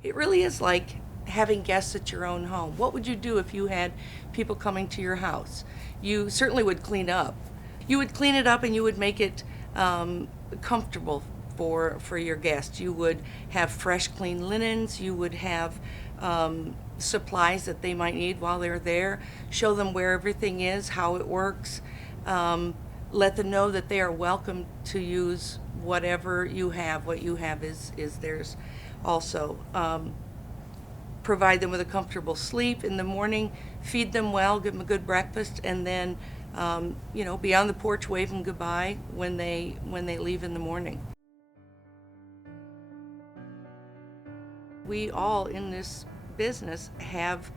It really is like having guests at your own home. What would you do if you had people coming to your house? You certainly would clean up. You would clean it up and you would make it comfortable for your guests. You would have fresh, clean linens. You would have supplies that they might need while they're there. Show them where everything is, how it works. Let them know that they are welcome to use whatever you have. What you have is theirs also. Provide them with a comfortable sleep in the morning, feed them well, give them a good breakfast, and then be on the porch, wave them goodbye when they leave in the morning. We all in this business have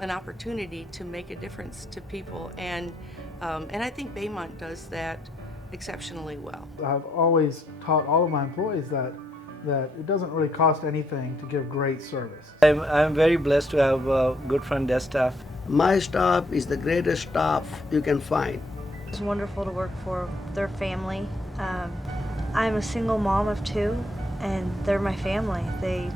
an opportunity to make a difference to people, and I think Baymont does that exceptionally well. I've always taught all of my employees that it doesn't really cost anything to give great service. I'm very blessed to have a good front desk staff. My staff is the greatest staff you can find. It's wonderful to work for their family. I'm a single mom of two, and they're my family. They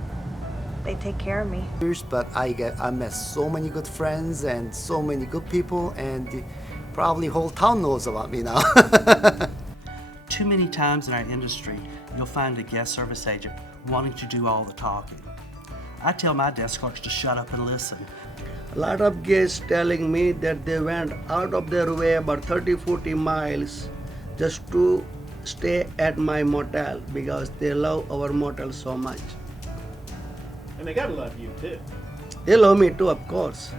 take care of me. But I met so many good friends and so many good people, and probably whole town knows about me now. Too many times in our industry, you'll find a guest service agent wanting to do all the talking. I tell my desk clerks to shut up and listen. A lot of guests telling me that they went out of their way about 30-40 miles just to stay at my motel because they love our motel so much. And they gotta love you too. They love me too, of course.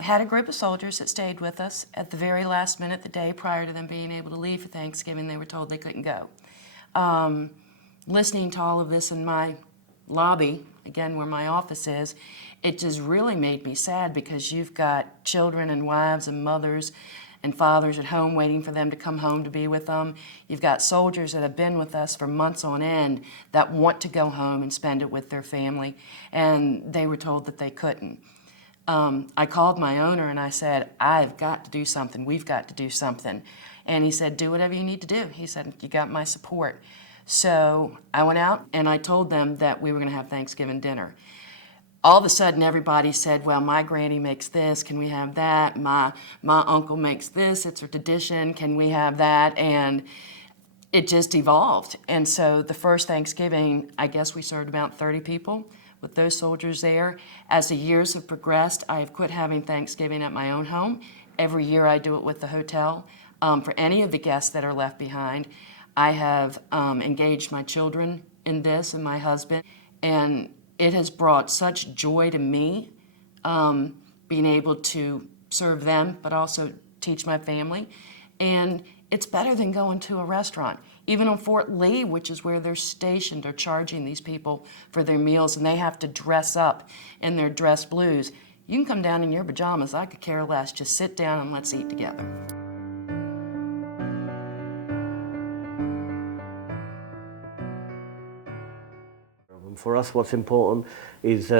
Had a group of soldiers that stayed with us at the very last minute, the day prior to them being able to leave for Thanksgiving. They were told they couldn't go. Listening to all of this in my lobby, again where my office is, it just really made me sad because you've got children and wives and mothers and fathers at home waiting for them to come home to be with them. You've got soldiers that have been with us for months on end that want to go home and spend it with their family, and they were told that they couldn't. I called my owner and I said, I've got to do something, we've got to do something. And he said, do whatever you need to do. He said, you got my support. So I went out and I told them that we were gonna have Thanksgiving dinner. All of a sudden everybody said, well, my granny makes this, can we have that? My uncle makes this, it's a tradition, can we have that? And it just evolved. And so the first Thanksgiving, I guess we served about 30 people with those soldiers there. As the years have progressed, I have quit having Thanksgiving at my own home. Every year I do it with the hotel. For any of the guests that are left behind, I have engaged my children in this and my husband, and it has brought such joy to me, being able to serve them, but also teach my family. And it's better than going to a restaurant. Even on Fort Lee, which is where they're stationed, are charging these people for their meals, and they have to dress up in their dress blues. You can come down in your pajamas, I could care less. Just sit down and let's eat together. For us, what's important is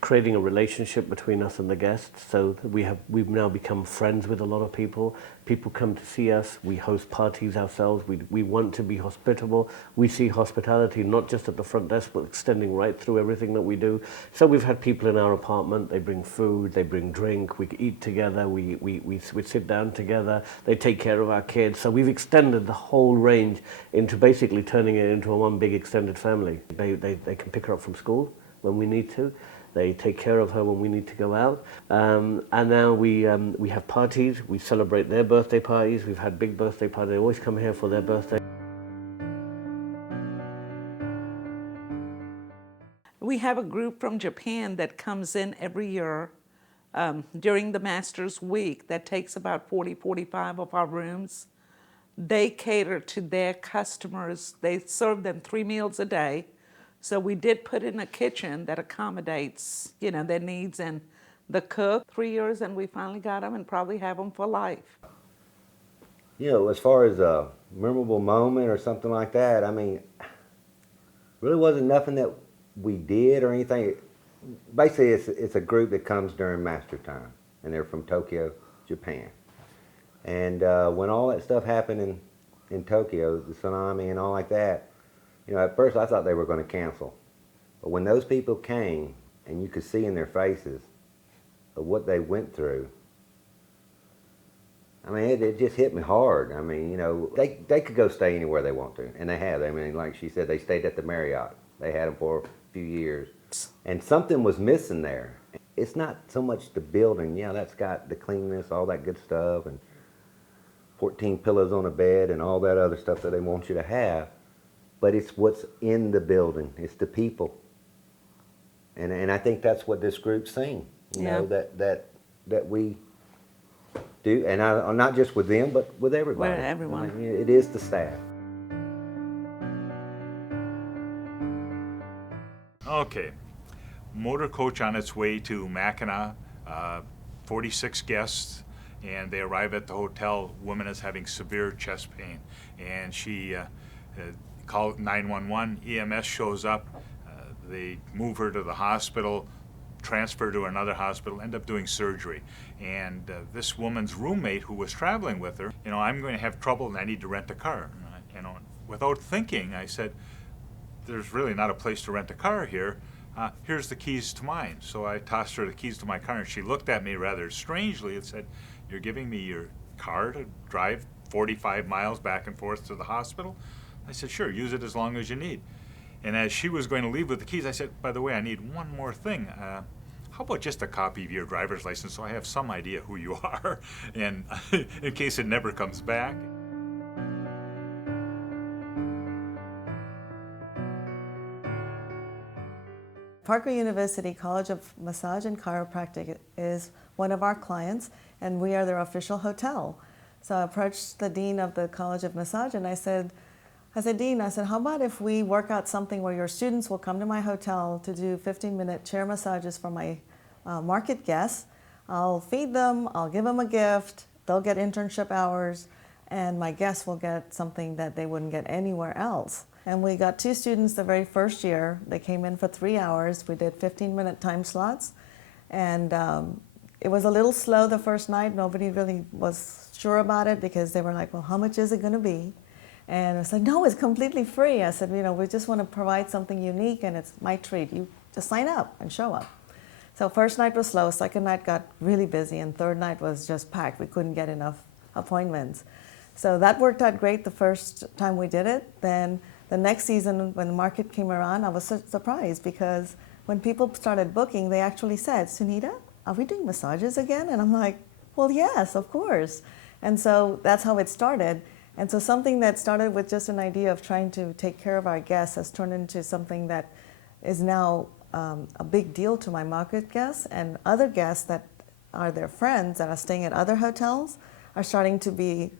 creating a relationship between us and the guests. So that we've now become friends with a lot of people. People come to see us. We host parties ourselves. We want to be hospitable. We see hospitality not just at the front desk, but extending right through everything that we do. So we've had people in our apartment. They bring food. They bring drink. We eat together. We sit down together. They take care of our kids. So we've extended the whole range into basically turning it into a one big extended family. They can pick her up from school when we need to. They take care of her when we need to go out. And now we have parties. We celebrate their birthday parties. We've had big birthday parties. They always come here for their birthday. We have a group from Japan that comes in every year during the Masters Week that takes about 45 of our rooms. They cater to their customers. They serve them 3 meals a day. So we did put in a kitchen that accommodates, their needs, and the cook. 3 years, and we finally got them and probably have them for life. As far as a memorable moment or something like that, I mean, really wasn't nothing that we did or anything. Basically, it's a group that comes during Master Time, and they're from Tokyo, Japan. And when all that stuff happened in Tokyo, the tsunami and all like that, at first I thought they were going to cancel. But when those people came, and you could see in their faces of what they went through, I mean, it just hit me hard. I mean, they could go stay anywhere they want to, and they have. I mean, like she said, they stayed at the Marriott. They had them for a few years. And something was missing there. It's not so much the building. Yeah, that's got the cleanness, all that good stuff, and 14 pillows on a bed and all that other stuff that they want you to have. But it's what's in the building. It's the people. And I think that's what this group's seen. That we do, and I'm not just with them, but with everybody. With everyone. I mean, it is the staff. Okay, motor coach on its way to Mackinac, 46 guests, and they arrive at the hotel. Woman is having severe chest pain, and she called 911. EMS shows up. They move her to the hospital, transfer to another hospital, end up doing surgery. And this woman's roommate who was traveling with her, I'm going to have trouble and I need to rent a car. Without thinking, I said, there's really not a place to rent a car here. Here's the keys to mine. So I tossed her the keys to my car, and she looked at me rather strangely and said, you're giving me your car to drive 45 miles back and forth to the hospital? I said, sure, use it as long as you need. And as she was going to leave with the keys, I said, by the way, I need one more thing. How about just a copy of your driver's license so I have some idea who you are, and in case it never comes back. Parker University College of Massage and Chiropractic is one of our clients, and we are their official hotel. So I approached the dean of the College of Massage, and I said, Dean, how about if we work out something where your students will come to my hotel to do 15-minute chair massages for my market guests. I'll feed them, I'll give them a gift, they'll get internship hours, and my guests will get something that they wouldn't get anywhere else. And we got 2 students the very first year. They came in for 3 hours. We did 15-minute time slots. And it was a little slow the first night. Nobody really was sure about it because they were like, well, how much is it going to be? And I was like, no, it's completely free. I said, we just want to provide something unique, and it's my treat. You just sign up and show up. So first night was slow. Second night got really busy, and third night was just packed. We couldn't get enough appointments. So that worked out great the first time we did it. Then the next season, when the market came around, I was surprised because when people started booking, they actually said, Sunita, are we doing massages again? And I'm like, well, yes, of course. And so that's how it started. And so something that started with just an idea of trying to take care of our guests has turned into something that is now a big deal to my market guests, and other guests that are their friends that are staying at other hotels are starting to be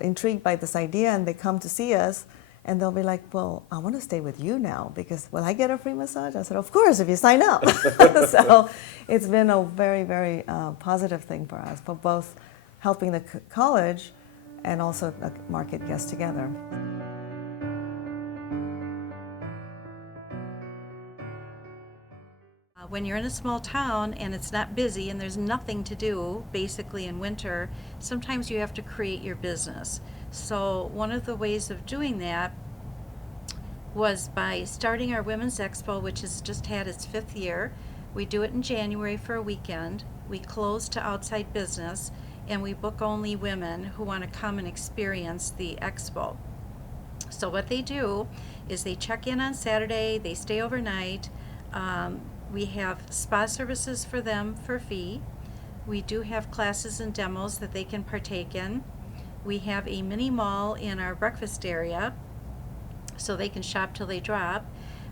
intrigued by this idea, and they come to see us, and they'll be like, well, I want to stay with you now because will I get a free massage? I said, of course, if you sign up. So it's been a very, very positive thing for us, for both helping the college and also the market guests together. when you're in a small town and it's not busy and there's nothing to do basically in winter, sometimes you have to create your business. So one of the ways of doing that was by starting our Women's Expo, which has just had its 5th year. We do it in January for a weekend. We close to outside business, and we book only women who want to come and experience the expo. So what they do is they check in on Saturday, they stay overnight. We have spa services for them for fee. We do have classes and demos that they can partake in. We have a mini mall in our breakfast area, so they can shop till they drop.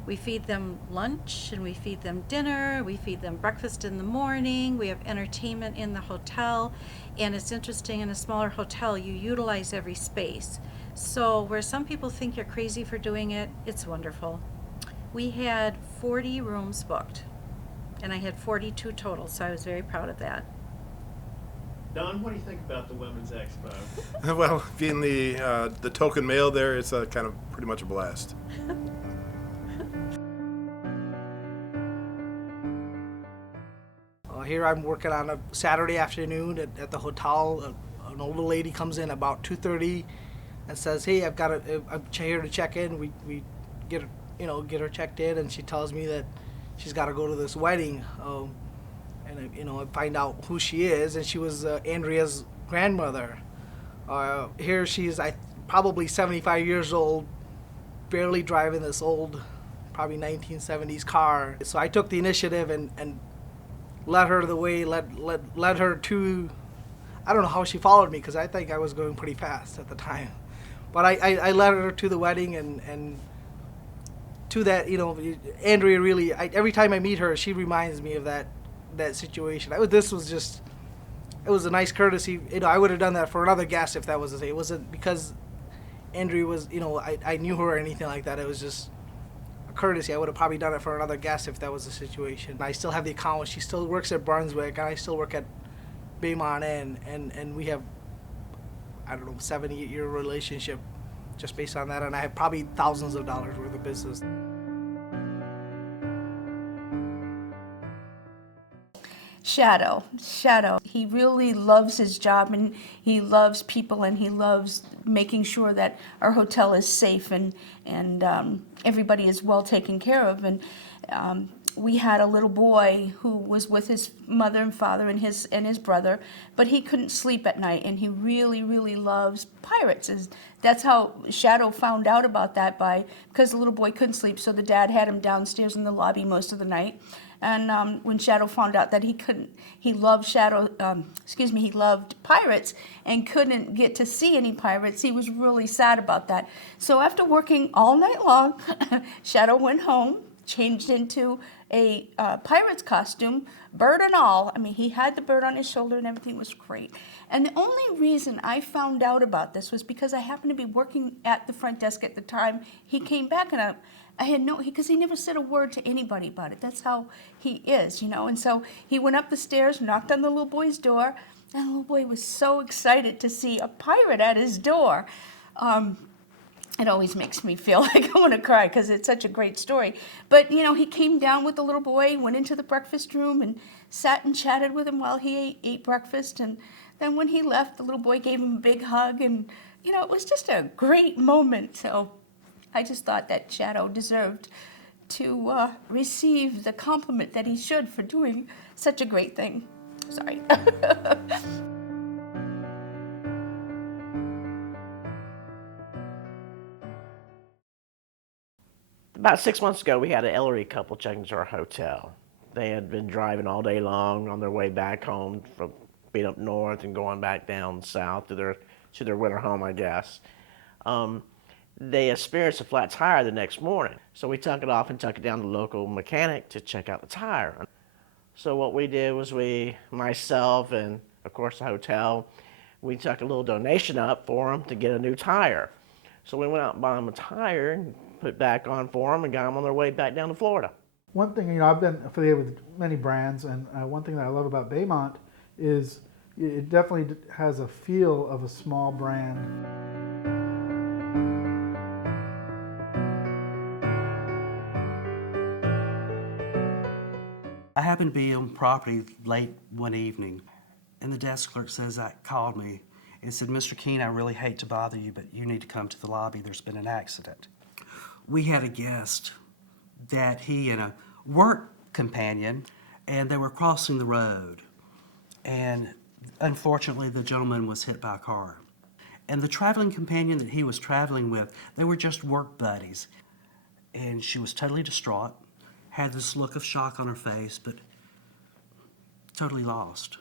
We feed them lunch and we feed them dinner, we feed them breakfast in the morning, we have entertainment in the hotel, and it's interesting, in a smaller hotel you utilize every space. So where some people think you're crazy for doing it, it's wonderful. We had 40 rooms booked, and I had 42 total, so I was very proud of that. Don, what do you think about the Women's Expo? Well, being the token male there, it's kind of pretty much a blast. Here I'm working on a Saturday afternoon at the hotel. An older lady comes in about 2:30 and says, "Hey, I'm here to check in." We get her checked in, and she tells me that she's got to go to this wedding. And I find out who she is, and she was Andrea's grandmother. Here she is, probably 75 years old, barely driving this old, probably 1970s car. So I took the initiative and led her the way, led her to, I don't know how she followed me, because I think I was going pretty fast at the time. But I led her to the wedding, and to that, Andrea really, every time I meet her, she reminds me of that situation. This was just, it was a nice courtesy. I would have done that for another guest if that was the same. It wasn't because Andrea was, I knew her or anything like that. It was just a courtesy. I would have probably done it for another guest if that was the situation. I still have the account. She still works at Brunswick, and I still work at Baymont and we have, I don't know, 7-8 year relationship just based on that, and I have probably thousands of dollars worth of business. Shadow. He really loves his job, and he loves people, and he loves making sure that our hotel is safe and everybody is well taken care of. And we had a little boy who was with his mother and father and his brother, but he couldn't sleep at night, and he really, really loves pirates. That's how Shadow found out about that, because the little boy couldn't sleep, so the dad had him downstairs in the lobby most of the night. And when Shadow found out that he loved pirates and couldn't get to see any pirates, he was really sad about that. So after working all night long, Shadow went home, changed into a pirate's costume, bird and all. I mean, he had the bird on his shoulder and everything was great. And the only reason I found out about this was because I happened to be working at the front desk at the time he came back, and I had because he never said a word to anybody about it. That's how he is, And so he went up the stairs, knocked on the little boy's door, and the little boy was so excited to see a pirate at his door. It always makes me feel like I want to cry because it's such a great story. But, he came down with the little boy, went into the breakfast room and sat and chatted with him while he ate breakfast. And then when he left, the little boy gave him a big hug. And, it was just a great moment. So I just thought that Shadow deserved to receive the compliment that he should for doing such a great thing. Sorry. About 6 months ago, we had an elderly couple check into our hotel. They had been driving all day long on their way back home from being up north and going back down south to their winter home, I guess. They experienced a flat tire the next morning. So we took it off and took it down to the local mechanic to check out the tire. So what we did was myself and of course the hotel, we took a little donation up for them to get a new tire. So we went out and bought them a tire and put it back on for them and got them on their way back down to Florida. One thing, I've been affiliated with many brands, and one thing that I love about Baymont is it definitely has a feel of a small brand. I happened to be on property late one evening, and the desk clerk called me and said, Mr. Keene, I really hate to bother you, but you need to come to the lobby. There's been an accident. We had a guest that he and a work companion, and they were crossing the road. And unfortunately, the gentleman was hit by a car. And the traveling companion that he was traveling with, they were just work buddies. And she was totally distraught, had this look of shock on her face, but totally lost.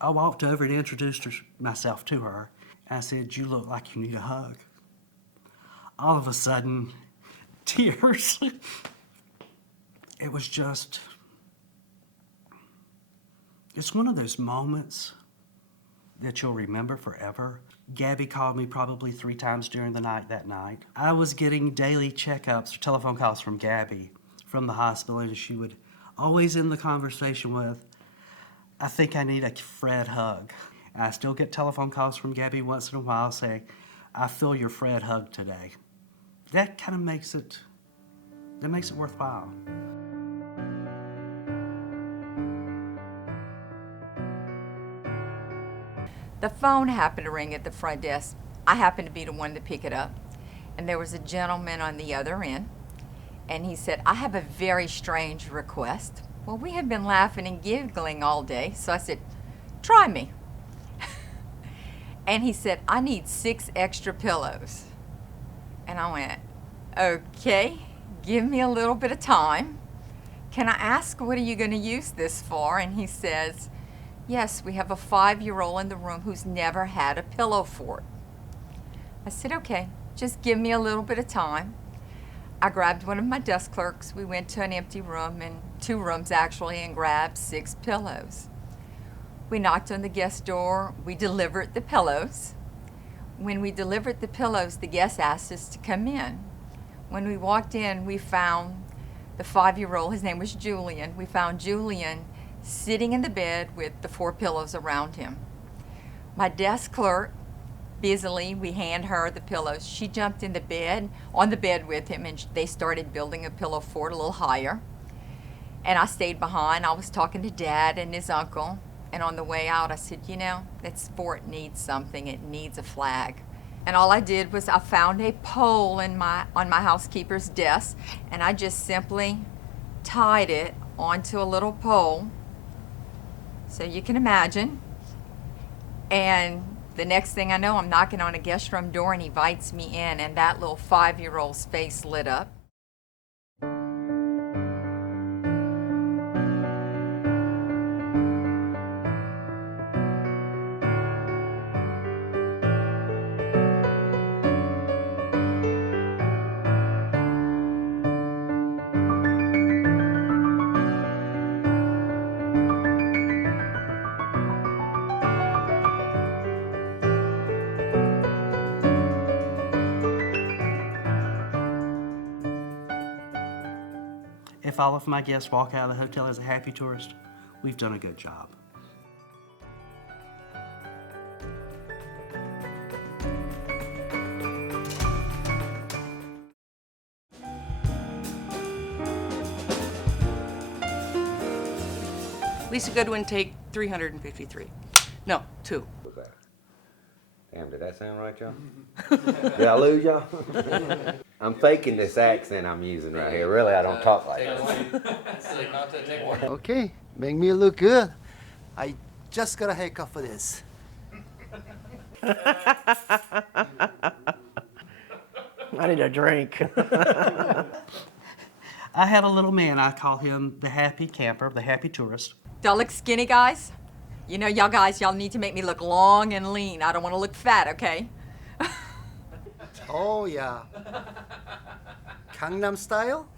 I walked over and introduced myself to her. I said, you look like you need a hug. All of a sudden, tears. It was just, it's one of those moments that you'll remember forever. Gabby called me probably 3 times during the night that night. I was getting daily checkups or telephone calls from Gabby from the hospital, and she would always end the conversation with, I think I need a Fred hug. And I still get telephone calls from Gabby once in a while saying, I feel your Fred hug today. That kind of makes it worthwhile. The phone happened to ring at the front desk. I happened to be the one to pick it up. And there was a gentleman on the other end. And he said, I have a very strange request. Well, we had been laughing and giggling all day. So I said, try me. And he said, I need 6 extra pillows. And I went, okay, give me a little bit of time. Can I ask, what are you going to use this for? And he says, yes, we have a 5-year-old in the room who's never had a pillow fort. I said, okay, just give me a little bit of time. I grabbed one of my desk clerks. We went to an empty room, and 2 rooms actually, and grabbed 6 pillows. We knocked on the guest door. We delivered the pillows. When we delivered the pillows, the guest asked us to come in. When we walked in, we found the 5-year-old, his name was Julian. We found Julian sitting in the bed with the 4 pillows around him. My desk clerk, busily, we hand her the pillows. She jumped in the bed, on the bed with him, and they started building a pillow fort a little higher. And I stayed behind. I was talking to Dad and his uncle. And on the way out, I said, you know, this fort needs something. It needs a flag. And all I did was I found a pole on my housekeeper's desk, and I just simply tied it onto a little pole, so you can imagine. And the next thing I know, I'm knocking on a guest room door, and he invites me in, and that little 5-year-old's face lit up. If all of my guests walk out of the hotel as a happy tourist, we've done a good job. Lisa Goodwin, take 353. No, 2. What's that? Damn, did that sound right, y'all? Did I lose y'all? I'm faking this accent I'm using right here. Really, I don't talk like that. Okay, make me look good. I just got a haircut for this. I need a drink. I have a little man. I call him the happy camper, the happy tourist. Do I look skinny, guys? You know, y'all guys, y'all need to make me look long and lean. I don't want to look fat, okay? Oh, yeah. Gangnam style?